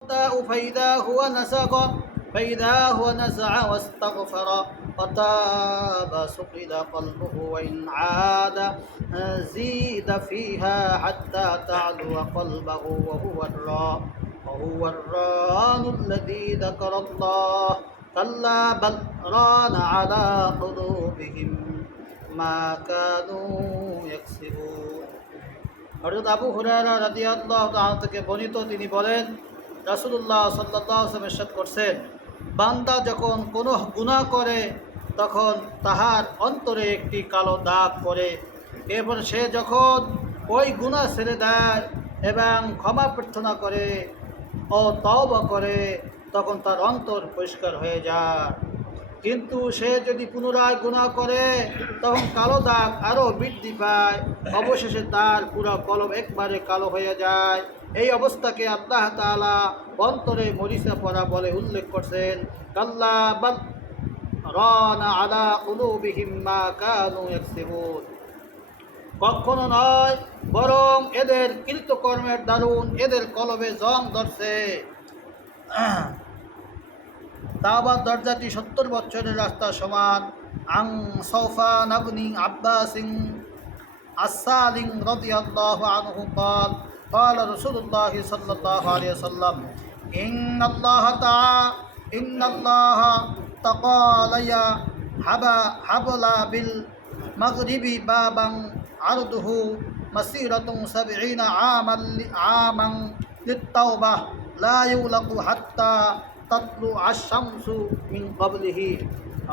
فإذا هو نزع واستغفر وتاب سقل قلبه وإن عاد زيد فيها حتى تعلو قلبه وهو الران الذي ذكر الله كلا بل ران على قلوبهم ما كانوا يكسبون। হযরত আবু হুরায়রা রাদিয়াল্লাহু তাআলা থেকে বর্ণিত, তিনি বলেন রাসূলুল্লাহ সাল্লাল্লাহু আলাইহি ওয়াসাল্লাম ইরশাদ করছেন, বান্দা যখন কোনো গুনাহ করে তখন তাহার অন্তরে একটি কালো দাগ পড়ে, এরপর সে যখন ওই গুনাহ ছেড়ে দেয় এবং ক্ষমা প্রার্থনা করে ও তওবা করে তখন তার অন্তর পরিষ্কার হয়ে যায়। কিন্তু সে যদি পুনরায় গুনাহ করে তখন কালো দাগ আরও বৃদ্ধি পায়, অবশেষে তার পুরো কলব একবারে কালো হয়ে যায়। এই অবস্থাকে আল্লাহ তাআলা অন্তরে মরিচা পড়া বলে উল্লেখ করছেন। কাল্লা বাল রানা আলা কুলুবিহিম মা কানু ইয়াকসিবুন। কখনো নয়, বরং এদের কৃতকর্মের দারুণ এদের কলবে জং ধরছে। তাওবার দরজাটি 70 বছরের রাস্তা সমান। আং সৌফান ইবনে আব্বাস السالم رضي الله عنه قال قال رسول الله صلى الله عليه وسلم إن الله تقالي حبل بالمغرب بابا عرضه مسيرة 70 عاما للتوبة لا يغلق حتى তাতলু আশ-শামসু মিন ক্বাবলিহি।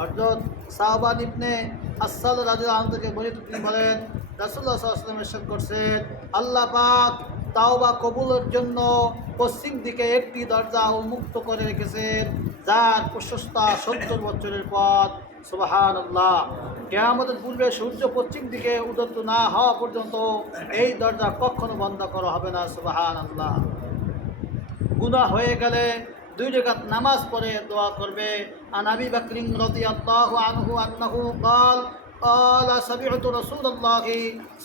অর্থাৎ সাহাবান ইবনে আসসাদ রাদিয়াল্লাহু আনহু থেকে বর্ণিত, তিনি বলেন রাসূলুল্লাহ সাল্লাল্লাহু আলাইহি ওয়াসাল্লাম ইরশাদ করছেন, আল্লাহ পাক তাওবা কবুলের জন্য পশ্চিম দিকে একটি দরজা উন্মুক্ত করে রেখেছেন, যার প্রশস্তা 70 বছরের পথ। সুবহানাল্লাহ। কিয়ামতের পূর্বে সূর্য পশ্চিম দিকে উদয় না হওয়া পর্যন্ত এই দরজা কখনো বন্ধ করা হবে না। সুবহানাল্লাহ। গুনাহ হয়ে গেলে 2 রাকাত নামাজ পড়ে দোয়া করবে। আন আবি বকর রাদিয়াল্লাহু আনহু আন্নাহু قال سمعت رسول الله